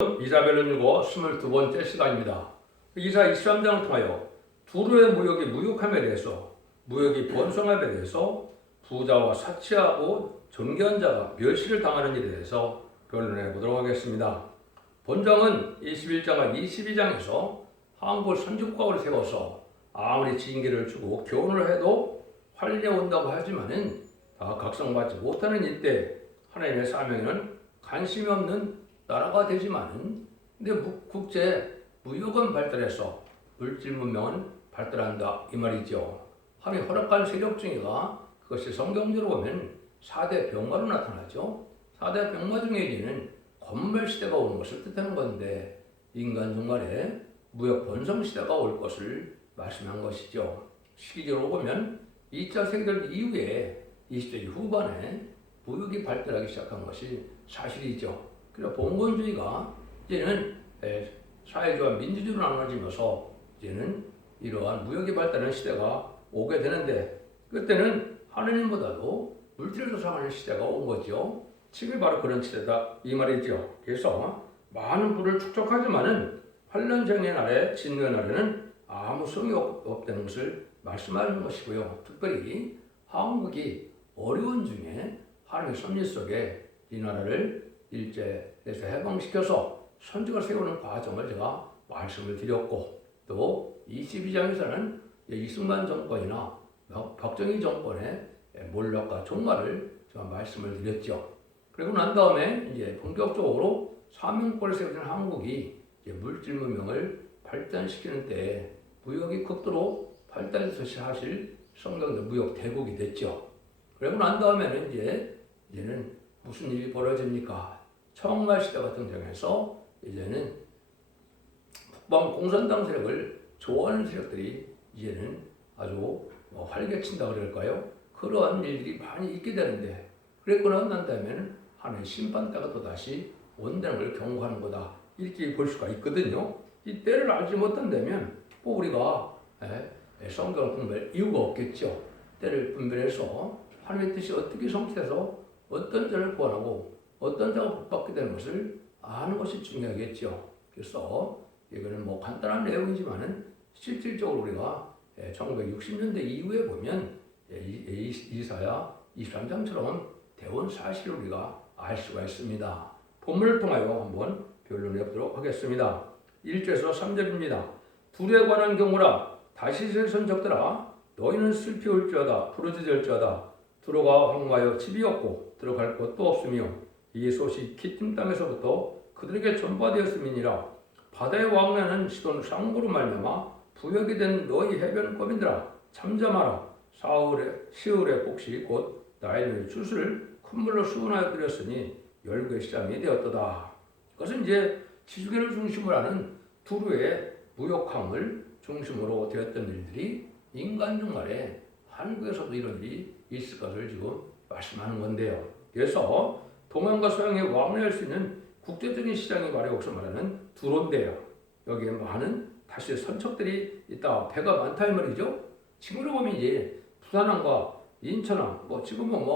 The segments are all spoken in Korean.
이사벨은 22번째 시간입니다. 이사 23장을 통하여 두루의 무역이 무역함에 대해서, 무역이 번성함에 대해서 부자와 사치하고 존귀한 자가 멸시를 당하는 일에 대해서 변론해 보도록 하겠습니다. 본장은 21장과 22장에서 한국을 선진국가로 세워서 아무리 징계를 주고 교훈을 해도 활려온다고 하지만은 다 각성받지 못하는 이때 하나님의 사명에는 관심이 없는 나라가 되지만은 근데 국제 무역은 발달해서 물질 문명은 발달한다 이 말이죠. 하나님 허락한 세력 중에가 그것이 성경적으로 보면 4대 병마로 나타나죠. 4대 병마 중에 이제는 건멸 시대가 오는 것을 뜻하는 건데 인간 종말에 무역 번성 시대가 올 것을 말씀한 것이죠. 시기적으로 보면 2차 세계대전 이후에 20세기 후반에 무역이 발달하기 시작한 것이 사실이죠. 그래서 봉건주의가 이제는 사회주의와 민주주의로 나눠지면서 이제는 이러한 무역이 발달하는 시대가 오게 되는데 그때는 하느님보다도 물질을 조상하는 시대가 온 거죠. 지금이 바로 그런 시대다 이 말이죠. 그래서 많은 부를 축적하지만은 환란정의 날에 진노의 날에는 아무 소용이 없다는 것을 말씀하는 것이고요. 특별히 한국이 어려운 중에 하나님의 섭리 속에 이 나라를 일제에서 해방시켜서 선지가 세우는 과정을 제가 말씀을 드렸고 또 22장에서는 이승만 정권이나 박정희 정권의 몰락과 종말을 제가 말씀을 드렸죠. 그리고 난 다음에 이제 본격적으로 사명권을 세우는 한국이 이제 물질 문명을 발전시키는 때 무역이 극도로 발달해서 사실 성경도 무역 대국이 됐죠. 그리고 난 다음에는 이제는 무슨 일이 벌어집니까? 청말 시대가 등장해서 이제는 북방 공산당 세력을 좋아하는 세력들이 이제는 아주 활개친다 그럴까요? 그러한 일들이 많이 있게 되는데 그랬고 난 다음에는 하나의 심판대가 또다시 온다는 걸 경고하는 거다 이렇게 볼 수가 있거든요. 이 때를 알지 못한다면 우리가 성경을 분별할 이유가 없겠죠. 때를 분별해서 하나님의 뜻이 어떻게 성취해서 어떤 자를 구원하고 어떤 자가 복받게 되는 것을 아는 것이 중요하겠죠. 그래서 이거는 간단한 내용이지만은 실질적으로 우리가 1960년대 이후에 보면 이사야 23장처럼 대원 사실을 우리가 알 수가 있습니다. 본문을 통하여 한번 변론해 보도록 하겠습니다. 1절에서 3절입니다. 둘에 관한 경우라 다시스의 선적들아 너희는 슬피 울지어다 부르짖을지어다 두로가 황무하여 집이 없고 들어갈 곳도 없으며 이 소식 키팀 땅에서부터 그들에게 전파되었음이니라. 바다의 왕래는 시돈 상고로 말미암아 부역이 된 너희 해변권민들아 잠잠하라. 시울의 곡식 곧 나일의 주스를 큰 물로 수분하여 드렸으니 열국의 시장이 되었도다. 그것은 이제 지주계를 중심으로 하는 두루의 무역함을 중심으로 되었던 일들이 인간 종말에 한국에서도 이런 일이 있을 것을 지금 말씀하는 건데요. 그래서 동양과 서양에 왕래할 수 있는 국제적인 시장이 바로 여기서 말하는 두로인데요. 여기에 많은 다시 선척들이 있다. 배가 많다 이 말이죠. 지금으로 보면 이제 부산항과 인천항, 지금은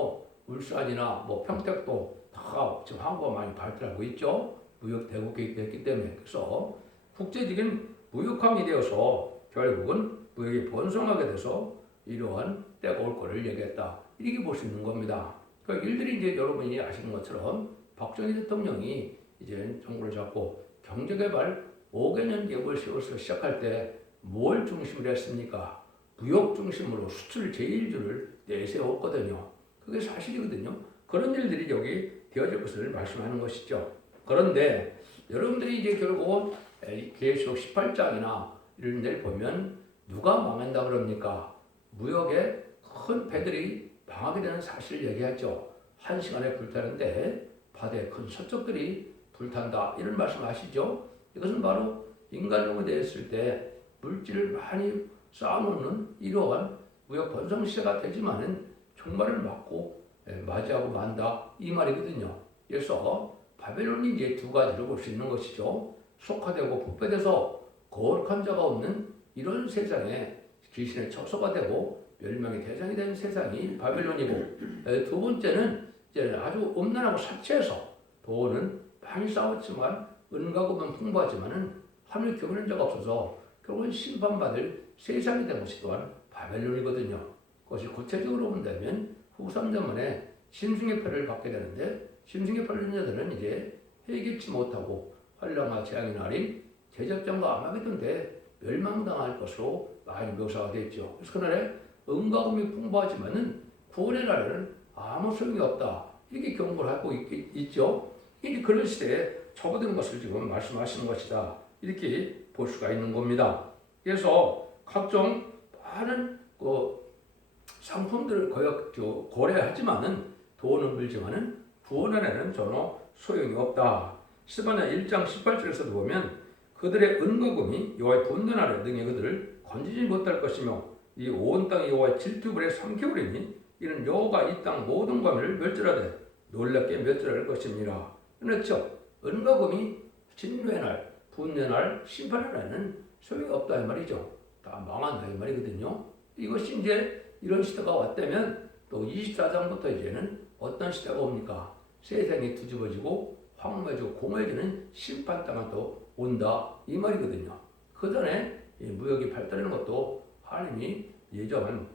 울산이나 평택도 다 지금 항구가 많이 발달하고 있죠. 무역 대국이 됐기 때문에. 그래서 국제적인 무역함이 되어서 결국은 무역이 번성하게 돼서 이러한 때가 올 거를 얘기했다. 이렇게 볼 수 있는 겁니다. 그 일들이 이제 여러분이 아시는 것처럼 박정희 대통령이 이제 정부를 잡고 경제개발 5개년 계획을 세워서 시작할 때 뭘 중심으로 했습니까? 무역 중심으로 수출 제1주를 내세웠거든요. 그게 사실이거든요. 그런 일들이 여기 되어질 것을 말씀하는 것이죠. 그런데 여러분들이 이제 결국 계시록 18장이나 이런 데를 보면 누가 망한다 그럽니까? 무역에 큰 배들이 망하게 되는 사실을 얘기하죠. 한 시간에 불타는데 바다에 큰 서쪽들이 불탄다 이런 말씀 아시죠? 이것은 바로 인간종이 되었을 때 물질을 많이 쌓아놓는 이러한 무역 번성 시대가 되지만은 종말을 맞이하고 만다 이 말이거든요. 그래서 바벨론이 이제 두 가지로 볼 수 있는 것이죠. 속화되고 부패돼서 거룩한 자가 없는 이런 세상에 귀신의 척소가 되고 멸망의 대상이 된 세상이 바벨론이고 두 번째는 이제 아주 음란하고 사치해서 돈은 많이 싸웠지만 은가금은 풍부하지만은 하늘 경륜 자가 없어서 결국은 심판받을 세상이 된 것이 또한 바벨론이거든요. 그것이 구체적으로 본다면 후3년만에 짐승의 표를 받게 되는데 짐승의 표를 받는 자들은 이제 해결치 못하고 환란과 재앙의 날인 대접전과 아마겟돈 때 멸망당할 것으로 많이 묘사가 되어 있죠. 그래서 그날에 은과금이 풍부하지만은 구원의 날에는 아무 소용이 없다. 이렇게 경고를 하고 있죠. 이제 그런 시대에 접어든 것을 지금 말씀하시는 것이다. 이렇게 볼 수가 있는 겁니다. 그래서 각종 많은 상품들을 고려하지만은 돈은 물지만은 구원 안에는 전혀 소용이 없다. 스바냐 1장 18절에서도 보면 그들의 은거금이 여호와의 분노 날에 능히 그들을 건지지 못할 것이며 이 온 땅이 여호와의 질투불에 삼켜버리니 이는 여호와가 이 땅 모든 과민을 멸절하되 놀랍게 멸절할 것입니다. 그렇죠? 은거금이 진노의 날, 분노의 날, 심판의 날에는 소용이 없다 이 말이죠. 다 망한다 이 말이거든요. 이것이 이제 이런 시대가 왔다면 또 24장부터 이제는 어떤 시대가 옵니까? 세상이 뒤집어지고 황무해지고 공허해지는 심판 땅은 또 온다 이 말이거든요. 그 전에 무역이 발달하는 것도 하나님이 예전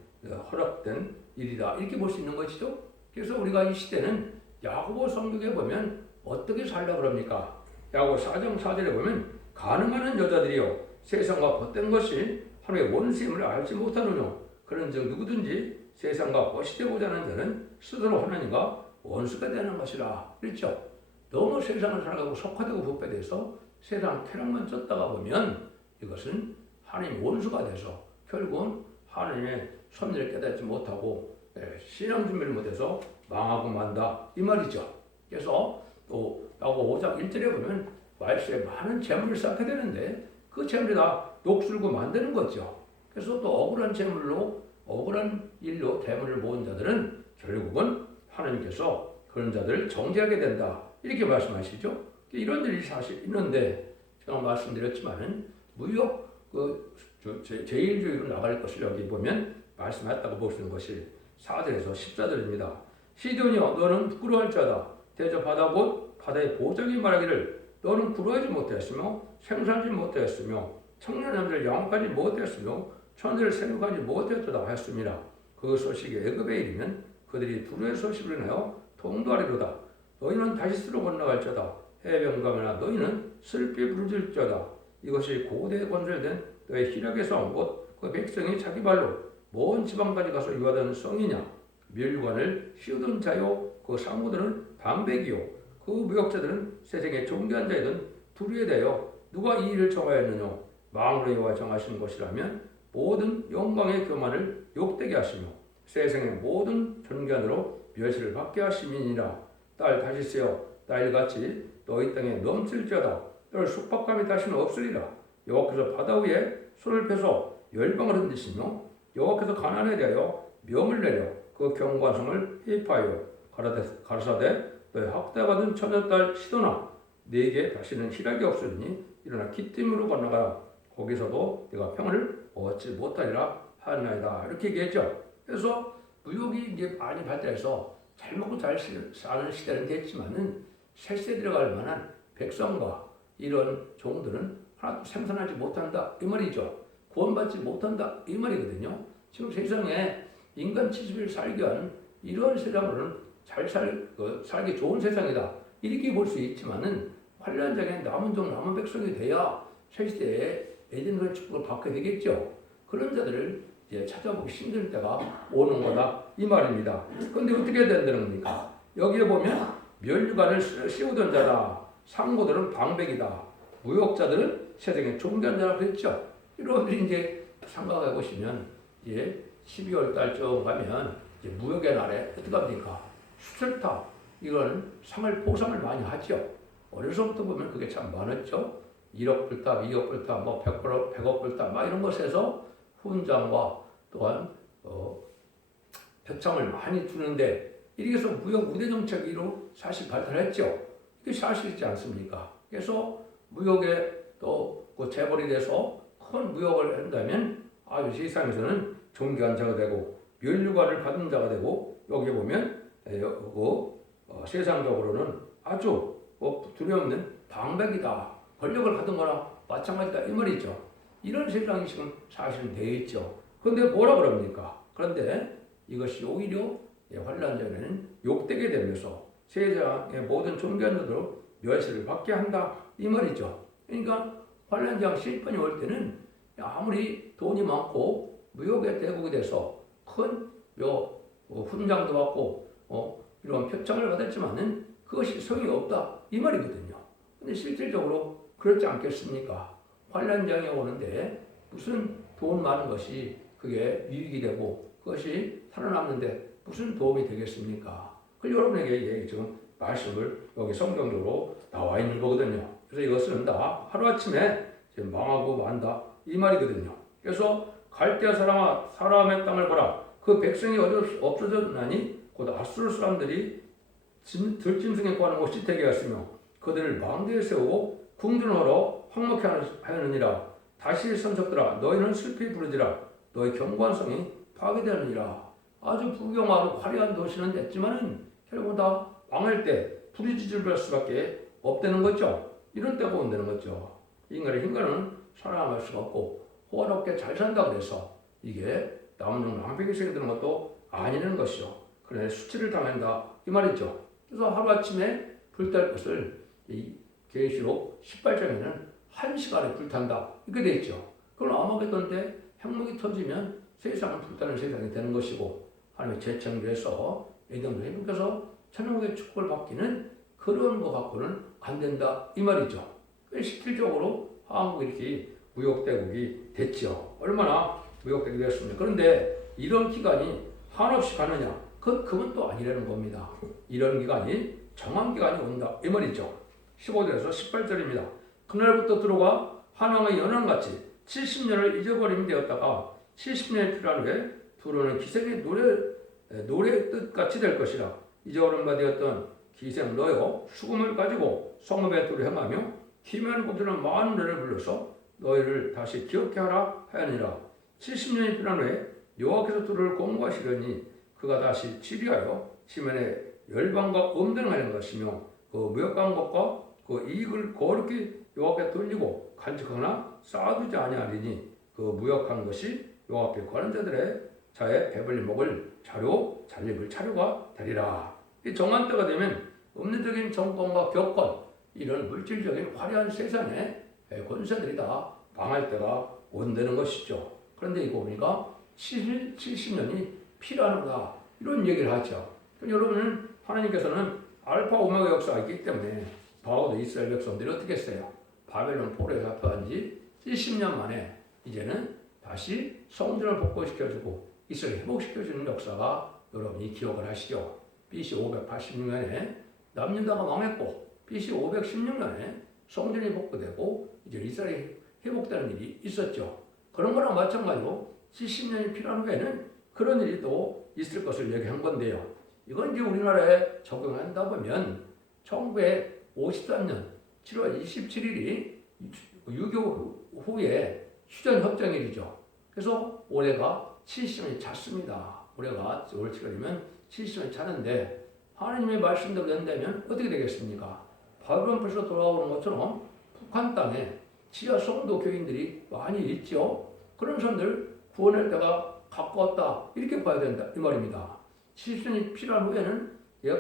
허락된 일이다 이렇게 볼 수 있는 것이죠. 그래서 우리가 이 시대는 야고보 성경에 보면 어떻게 살려고 그럽니까? 야고보 4장 4절에 보면 가늠하는 여자들이여 세상과 벗된 것이 하나님의 원수임을 알지 못하느뇨. 그런즉 누구든지 세상과 벗이되고자 하는 자는 스스로 하나님과 원수가 되는 것이라. 그렇죠? 너무 세상을 살아가고 속화되고 부패돼서 세상 쾌락만 쫓다가 보면 이것은 하나님 원수가 돼서 결국은 하나님의 섭리를 깨닫지 못하고 신앙 준비를 못해서 망하고 만다 이 말이죠. 그래서 또 야고보 5장 1절에 보면 말세에 많은 재물을 쌓게 되는데 그 재물이 다 녹슬고 만드는 거죠. 그래서 또 억울한 재물로 억울한 일로 대물을 모은 자들은 결국은 하나님께서 그런 자들을 정죄하게 된다 이렇게 말씀하시죠. 이런 일이 사실 있는데 제가 말씀드렸지만은 무역 제일주의로 나갈 것을 여기 보면 말씀했다고 보시는 것이 4절에서 14절입니다. 시돈이여 너는 부끄러워할 자다. 대저 바다 곧 바다의 보장이 말하기를 너는 구로하지 못하였으며 생산하지 못하였으며 청년 남자를 양육하지 못하였으며 천사를 생육하지 못하였다 하였습니다. 그 소식이 애굽에 이르면 그들이 두루의 소식을 인하여 통도하리로다. 너희는 다시스로 건너갈 자다. 해변가면아 너희는 슬피 부르짖을 자다. 이것이 고대에 건설된 너의 희락에서 온 곳 그 백성이 자기 발로 먼 지방까지 가서 유하던 성이냐. 멸관을 씌우던 자요 그 상무들은 방백이요 그 무역자들은 세상에 존귀한 자이든 두루에 대하여 누가 이 일을 정하였느냐. 망으로 여호와 정하신 것이라면 모든 영광의 교만을 욕되게 하시며 세상의 모든 존귀한으로 멸시를 받게 하심이니라. 딸 다시세요 딸같이 너희 땅에 넘칠지어다. 널 숙박감이 다시는 없으리라. 여호와께서 바다 위에 손을 펴서 열방을 흔드시며 여호와께서 가나안에 대하여 명을 내려 그 견고한 성을 해입하여 가라사대 너의 학대받은 처녀딸 시도나 네게 다시는 희락이 없으리니 일어나 기띔으로 건너가라. 거기서도 네가 평안을 얻지 못하리라 하나이다. 이렇게 얘기했죠. 그래서 무역이 이제 많이 발달해서 잘 먹고 잘 사는 시대는 됐지만은 셋세 들어갈 만한 백성과 이런 종들은 하나도 생산하지 못한다 이 말이죠. 구원받지 못한다 이 말이거든요. 지금 세상에 인간 70일 살게 하는 이런 세상으로는 살기 좋은 세상이다 이렇게 볼 수 있지만은 환란장에 남은 종 남은 백성이 돼야 새 시대에 에덴의 축복을 받게 되겠죠. 그런 자들을 이제 찾아보기 힘들 때가 오는 거다 이 말입니다. 그런데 어떻게 된다는 겁니까? 여기에 보면 멸류관을 씌우던 자다. 상고들은 방백이다. 무역자들은 세상에 존귀한 자라고 했죠. 여러분들이 이제 생각해 보시면 이제 12월 달쯤 가면 이제 무역의 날에 어떻게 합니까? 수철탑 이거는 포상을 많이 하죠. 어려서부터 보면 그게 참 많았죠. 1억 불탑, 2억 불탑, 뭐 100억 불탑 막 이런 것에서 훈장과 또한 표창을 많이 주는데 이렇게 해서 무역 우대 정책으로 사실 발달했죠. 이게 사실이지 않습니까? 그래서 무역에 또 그 재벌이 돼서 큰 무역을 한다면 아주 세상에서는 존귀한 자가 되고 멸류관을 받은 자가 되고 여기 보면 세상적으로는 아주 두려움없는 방백이다. 권력을 하던 거나 마찬가지다. 이 말이죠. 이런 세상이 지금 사실은 되어 있죠. 그런데 뭐라 그럽니까? 그런데 이것이 오히려 환란전에는 욕되게 되면서 세상의 모든 종교인들도 멸시를 받게 한다. 이 말이죠. 그러니까 환란장 실권이 올 때는 아무리 돈이 많고 무역의 대국이 돼서 큰 훈장도 받고 이런 표창을 받았지만은 그것이 소용이 없다. 이 말이거든요. 근데 실질적으로 그렇지 않겠습니까? 환란장이 오는데 무슨 돈 많은 것이 그게 유익이 되고 그것이 살아남는데 무슨 도움이 되겠습니까? 그 여러분에게 지금 말씀을 여기 성경적으로 나와 있는 거거든요. 그래서 이것은 다 하루아침에 망하고 만다 이 말이거든요. 그래서 갈대아 사람의 땅을 보라. 그 백성이 없어졌나니 곧 아수르 사람들이 들짐승에 구하는 곳이 되게 하였으며 그들을 망대에 세우고 궁전으로 황목케 하였느니라. 다시 선석들아 너희는 슬피 부르지라. 너희 견고한 성이 파괴되느니라. 아주 부경하고 화려한 도시는 됐지만은 결국 다 망할 때 부르짖을 수밖에 없다는 거죠. 이런 때가 온다는 거죠. 인간의 힘과는 살아남을 수가 없고 호화롭게 잘 산다 그래서 이게 남은 낭비가 생기는 것도 아니라는 것이죠. 그래 수치를 당한다 이 말이죠. 그래서 하루아침에 불탈 것을 이 계시록 18장에는 1시간에 불탄다 이렇게 돼 있죠. 그럼 아마겟돈 때 핵무기 터지면 세상은 불타는 세상이 되는 것이고 하나님의 재창조해서 에덴을 회복해서 천국의 축복을 받기는 그런 것 갖고는 안 된다 이 말이죠. 실질적으로 한국이 이렇게 무역대국이 됐죠. 얼마나 무역대국이 됐습니까? 그런데 이런 기간이 한없이 가느냐? 그건 또 아니라는 겁니다. 이런 기간이 정한 기간이 온다 이 말이죠. 15절에서 18절입니다. 그날부터 들어가 한왕의 연왕같이 70년을 잊어버림이 되었다가 70년이 필요한 후에 두루는 기생의 노래의 뜻같이 될 것이라. 잊어버림 바 되었던 기생 너여 수금을 가지고 성읍에 두루 행하며 기묘한 곳에는 많은 노래를 불러서 너희를 다시 기억케 하라 하였느니라. 70년이 필요한 후에 여호와께서 두루를 공부하시려니 그가 다시 치리하여 지면에 열방과 엄등하는 것이며 그 무역한 것과 그 이익을 거룩히 여호와께 돌리고 간직하거나 쌓아두지 아니하리니 그 무역한 것이 여호와 앞에 거하는 자들의 자의 배불리 먹을 자료 잔입을 차료가 되리라. 이 정한 때가 되면 음료적인 정권과 격권 이런 물질적인 화려한 세상에 권세들이 다 망할 때가 온다는 것이죠. 그런데 이거 보니까 70년이 필요하다 이런 얘기를 하죠. 여러분은 하나님께서는 알파 오메가 역사가 있기 때문에 바오도 이스라엘 백성들이 어떻게 했어요? 바벨론 포로에 잡혀간 지 70년 만에 이제는 다시 성전을 복원시켜주고 이스라엘 회복시켜주는 역사가 여러분이 기억을 하시죠. BC 586년에 남유다가 망했고 BC 516년에 성전이 복구되고 이제 이스라엘이 회복되는 일이 있었죠. 그런 거랑 마찬가지로 70년이 필요한 후에는 그런 일이 또 있을 것을 얘기한 건데요. 이건 이제 우리나라에 적용한다 보면 1953년 7월 27일이 유교 후에 휴전협정일이죠. 그래서 올해가 70년이 찼습니다. 올해가 올 7월이면 70년이 차는데 하나님의 말씀대로 된다면 어떻게 되겠습니까? 바벨론 벌써 돌아오는 것처럼 북한 땅에 지하 성도 교인들이 많이 있죠. 그런 사람들 구원할 때가 가까웠다 이렇게 봐야 된다 이 말입니다. 70년이 필요한 후에는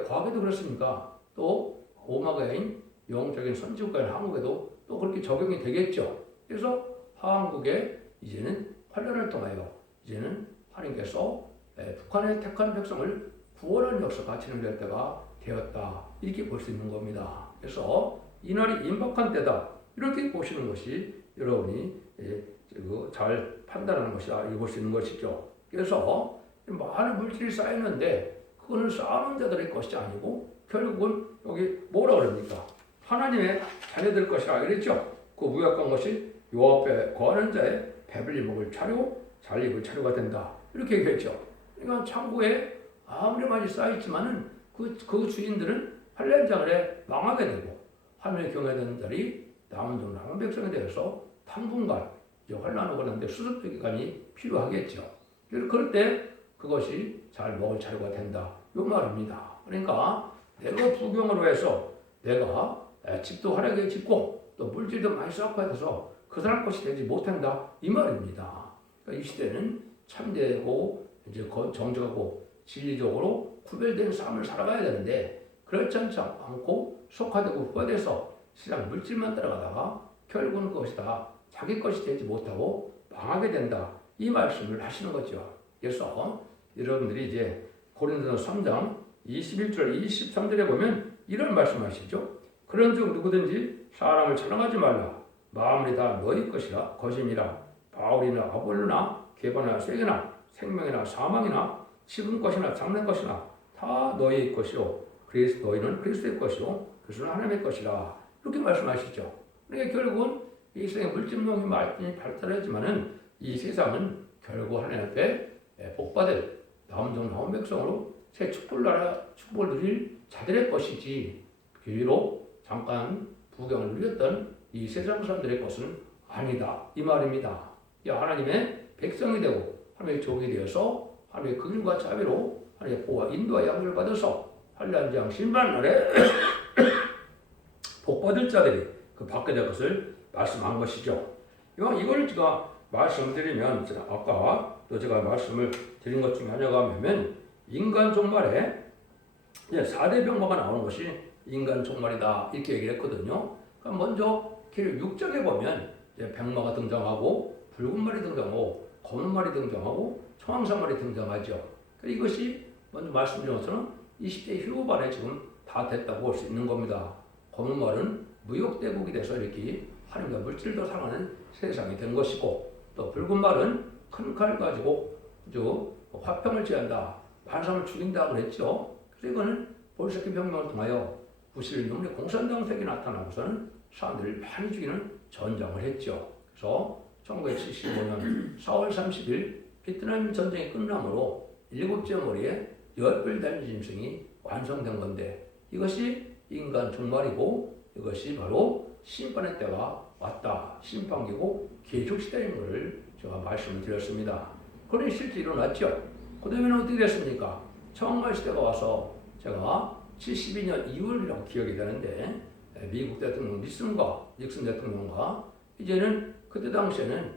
과거에도 그렇습니까? 또 오마가인 영적인 선지국가인 한국에도 또 그렇게 적용이 되겠죠. 그래서 한국에 이제는 환란을 통하여 이제는 하나님께서 북한의 택한 백성을 구원하는 역사가 진행될 때가 되었다 이렇게 볼 수 있는 겁니다. 그래서 이날이 임박한 때다 이렇게 보시는 것이 여러분이 잘 판단하는 것이다 이렇게 볼 수 있는 것이죠. 그래서 많은 물질이 쌓이는데 그거는 쌓아놓은 자들의 것이 아니고 결국은 여기 뭐라 그럽니까? 하나님의 자녀들 것이라 그랬죠. 그 무역한 것이 요 앞에 거하는 자의 배불리 먹을 차료, 잘 입을 차료가 된다. 이렇게 얘기했죠. 그러니까 창고에 아무리 많이 쌓여있지만은 그 주인들은 환란장에 망하게 되고 하늘에 경외되는 자들이 남은 백성에 대해서 당분간 환란 오고 나는데 수습 기간이 필요하겠죠. 그럴 때 그것이 잘 먹을 차료가 된다. 이 말입니다. 그러니까 내가 부경으로 해서 내가 집도 화려하게 짓고 또 물질도 많이 쌓고 해서 그 사람 것이 되지 못한다 이 말입니다. 그러니까 이 시대는 참되고 이제 정직하고 진리적으로 구별된 삶을 살아가야 되는데 그렇지 않고 속화되고 후화돼서 세상 물질만 따라가다가 결국은 그것이 다 자기 것이 되지 못하고 망하게 된다 이 말씀을 하시는 거죠. 그래서 여러분들이 이제 고린도서 3장 21절 23절에 보면 이런 말씀하시죠. 그런즉 누구든지 사람을 찬양하지 말라. 마음이 다 너희 것임이라. 바울이나 아볼로나 게바나 세게나 생명이나 사망이나 지금 것이나 장래 것이나 다 너희 것이요 너희는 그리스도의 것이요 그리스도는 하나님의 것이라. 이렇게 말씀하시죠. 그러니까 결국은 이 세상의 물질론이 많이 발달하지만은 이 세상은 결국 하나님 앞에 복받을 남종 나온 백성으로 새 축복을 누릴 자들의 것이지 비록 잠깐 부경을 누렸던 이 세상 사람들의 것은 아니다 이 말입니다. 하나님의 백성이 되고 하나님의 종이 되어서 하나님의 긍휼과 자비로 하나님의 보호와 인도와 양육을 받아서 한란장 신발날에 복받을 자들이 그 받게 될 것을 말씀한 것이죠. 이걸 제가 말씀드리면 아까 또 제가 말씀을 드린 것 중에 하나가 뭐냐면 인간 종말에 4대 병마가 나오는 것이 인간 종말이다 이렇게 얘기를 했거든요. 그럼 먼저 계시록 6장에 보면 병마가 등장하고 붉은 말이 등장하고 검은 말이 등장하고 청황색 말이 등장하죠. 이것이 먼저 말씀드린 것처럼 20대 후반에 지금 다 됐다고 볼 수 있는 겁니다. 검은 말은 무역대국이 돼서 이렇게 하나님과 물질도 상하는 세상이 된 것이고 또 붉은 말은 큰 칼 가지고 화평을 취한다. 많은 사람을 죽인다 그랬죠. 그래서 이거는 볼셰키 혁명을 통하여 91년에 공산당색이 나타나고서는 사람들을 많이 죽이는 전쟁을 했죠. 그래서 1975년 4월 30일 베트남 전쟁이 끝남으로 7째 머리에 10별 달린 짐승이 완성된 건데 이것이 인간 종말이고 이것이 바로 심판의 때가 왔다. 심판기고 계속시대인 것을 제가 말씀을 드렸습니다. 그런데 실제 일어났죠. 그 다음에는 어떻게 됐습니까? 청말 시대가 와서 제가 72년 2월이라고 기억이 되는데 미국 대통령 닉슨 대통령과 이제는 그때 당시에는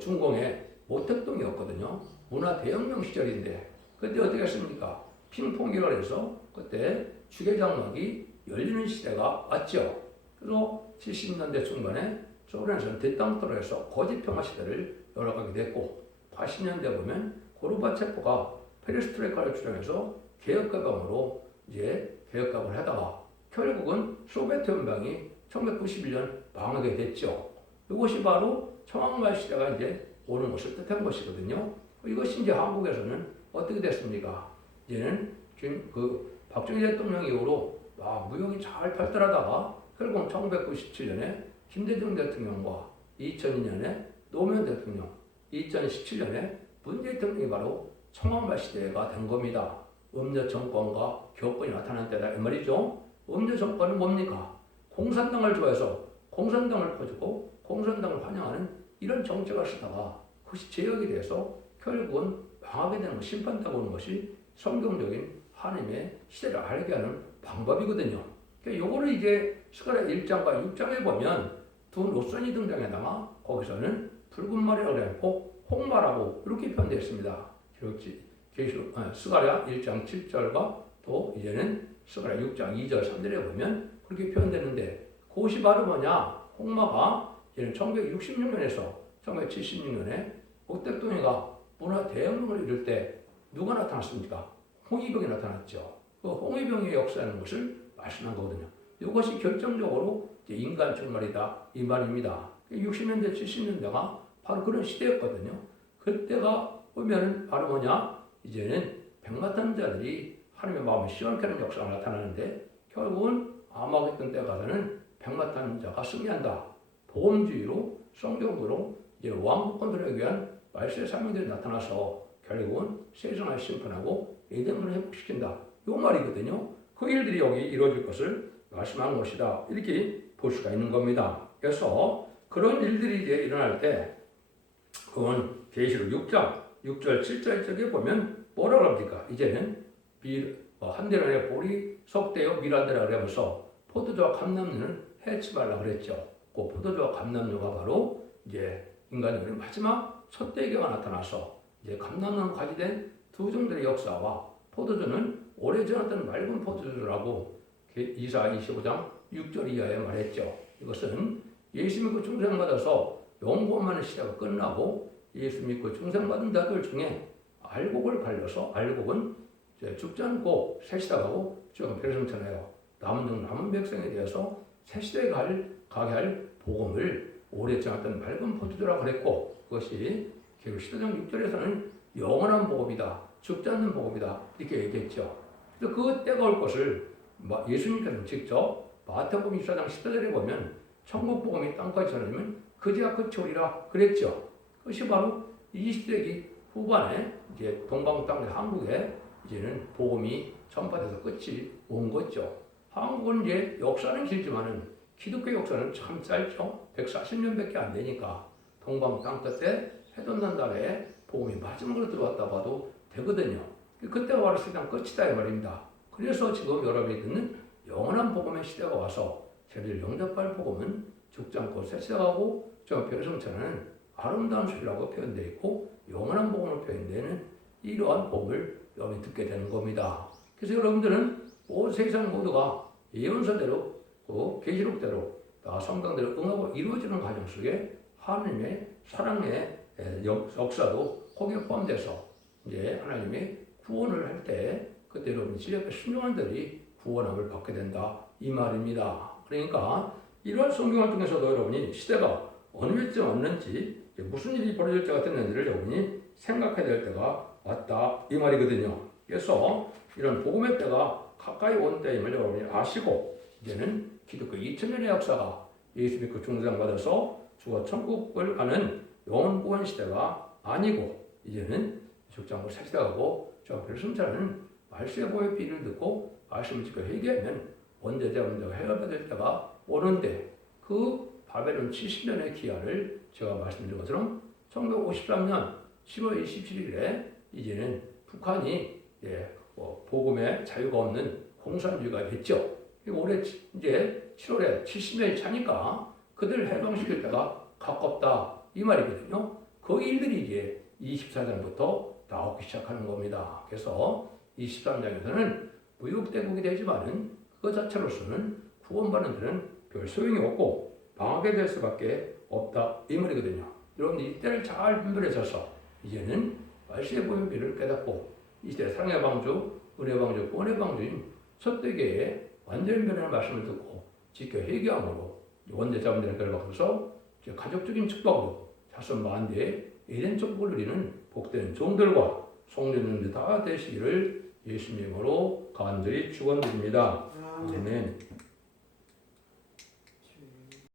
중공의 모택동이었거든요. 문화대혁명 시절인데 그때 어떻게 했습니까? 핑퐁이라고 해서 그때 주계장막이 열리는 시대가 왔죠. 그래서 70년대 중반에 소련에서는 대땅돌아에서 거짓평화 시대를 열어가게 됐고 80년대 보면 고르바체프가 페레스트로이카를 주장해서 개혁개방으로 이제 개혁개방을 하다가 결국은 소비에트 연방이 1991년 망하게 됐죠. 이것이 바로 청황말 시대가 이제 오는 것을 뜻한 것이거든요. 이것이 이제 한국에서는 어떻게 됐습니까? 이제는 지금 박정희 대통령 이후로 무역이 잘 발달하다가 결국 1997년에 김대중 대통령과 2002년에 노무현 대통령, 2017년에 문재인 대통령이 바로 청황말 시대가 된 겁니다. 음녀 정권과 교권이 나타난 때다 이 말이죠. 음녀 정권은 뭡니까? 공산당을 좋아해서 공산당을 퍼주고 공산당을 환영하는 이런 정책을 쓰다가 그것이 제역이 돼서 결국은 망하게 되는 것, 심판다고 하는 것이 성경적인 하나님의 시대를 알게 하는 방법이거든요. 그러니까 요거를 이제 스가랴 1장과 6장에 보면 두 노선이 등장하다가 거기서는 붉은 말이라고 했고 홍말하고 이렇게 표현되어 있습니다. 스가랴 1장 7절과 또 이제는 스가랴 6장 2절 3절에 보면 그렇게 표현되는데 그것이 바로 뭐냐? 홍마가 이제는 1966년에서 1976년에 옥택동이가 문화대혁명을 이룰 때 누가 나타났습니까? 홍위병이 나타났죠. 그 홍위병의 역사라는 것을 말씀한 거거든요. 이것이 결정적으로 이제 인간 종말이다 이 말입니다. 60년대 70년대가 바로 그런 시대였거든요. 그때가 보면은 바로 뭐냐? 이제는 백마탄자들이 하나님의 마음을 시원케 하는 역사가 나타나는데 결국은 암흑했던 때 가서는 백마탄자가 승리한다. 보험주의로 성경으로 이제 왕국 건설하기 위한 말세의 사명들이 나타나서 결국은 세상을 심판하고 에덴을 회복시킨다. 이 말이거든요. 그 일들이 여기 이루어질 것을 말씀하는 것이다. 이렇게 볼 수가 있는 겁니다. 그래서 그런 일들이 이제 일어날 때 그건 계시록 6장 6절 7절 쪽에 보면 뭐라고 합니까? 이제는 한대로의 볼이 석대요 미란대라 그러면서 포도주와 감람류를 해치 말라 그랬죠. 그 포도주와 감람류가 바로 이제 인간의 마지막 첫대기가 나타나서 이제 감람류는 가지된 두 종들의 역사와 포도주는 오래전 어떤 맑은 포도주라고 이사 25장 6절 이하에 말했죠. 이것은 예수 믿고 중생받아서 영원만의 시대가 끝나고 예수 믿고 중생받은 자들 중에 알곡을 갈려서 알곡은 죽지 않고 새 시대가고 지금 별성천하여 남은 백성에 대해서 새 시대에 가게 할 복음을 오래 정했던 맑은 포도주라 그랬고 그것이 계속 시대장 6절에서는 영원한 복음이다. 죽지 않는 복음이다. 이렇게 얘기했죠. 그래서 그 때가 올 것을 예수님께서 직접 마태복음 24장 14절에 보면 천국 복음이 땅까지 전하면 그제야 끝이 오리라 그랬죠. 그것이 바로 20세기 후반에 이제 동방 땅 한국에 이제는 복음이 전파돼서 끝이 온 거죠. 한국은 이제 역사는 길지만은 기독교 역사는 참 짧죠. 140년밖에 안 되니까 동방 땅 끝에 해돋는 달에 복음이 마지막으로 들어왔다 봐도 되거든요. 그때가 바로 세상 끝이다 이 말입니다. 그래서 지금 여러분이 듣는 영원한 복음의 시대가 와서 저희들 영접할 복음은 죽지 않고 새세하고 저 별성천하는 아름다운 소리라고 표현되어 있고 영원한 복음으로 표현되는 이러한 복음을 여러분이 듣게 되는 겁니다. 그래서 여러분들은 온 세상 모두가 예언서대로 계시록대로 성경대로 응하고 이루어지는 과정 속에 하나님의 사랑의 역사도 거기에 포함돼서 이제 하나님의 구원을 할 때 그때 여러분 지혜롭게 순종한 들이 구원함을 받게 된다 이 말입니다. 그러니까 이러한 성경을 통해서도 여러분이 시대가 어느 때쯤 왔는지 무슨 일이 벌어질 때가 됐는지를 여러분이 생각해야 될 때가 왔다 이 말이거든요. 그래서 이런 복음의 때가 가까이 온 때임을 여러분이 아시고 이제는 기독교 2000년의 역사가 예수 믿고 중생받아서 죽어 천국을 가는 영원 구원 시대가 아니고 이제는 죽지 않고 새 시대가고 저 별승자는 말씀의 보의 비를 듣고 말씀을 지켜 회개하면 언제자 해결받을 때가 오는데 그 바벨론 70년의 기한을 제가 말씀드린 것처럼 1953년 10월 27일에 이제는 북한이 복음의 자유가 없는 공산주의가 됐죠. 올해 이제 7월에 70년이 차니까 그들을 해방시킬 때가 가깝다 이 말이거든요. 그 일들이 이제 24장부터 나오기 시작하는 겁니다. 그래서 23장에서는 무역대국이 되지만은 그것 자체로서는 구원받는 데는 별 소용이 없고 방하게 될 수밖에 없다 이 말이거든요. 여러분들 이때를 잘 분별해서 이제는 말씀의 보혈비를 깨닫고 이 시대 사랑의 방주, 은혜 방주, 구원의 방주인 첫대계의 완전히 변하는 말씀을 듣고 지켜 회개함으로 원대자분들의 결과로서 가족적인 축복으로 자손 만대의 에덴 축복을 누리는 복된 종들과 성도님들 다 되시기를 예수님으로 간절히 축원드립니다. 아멘.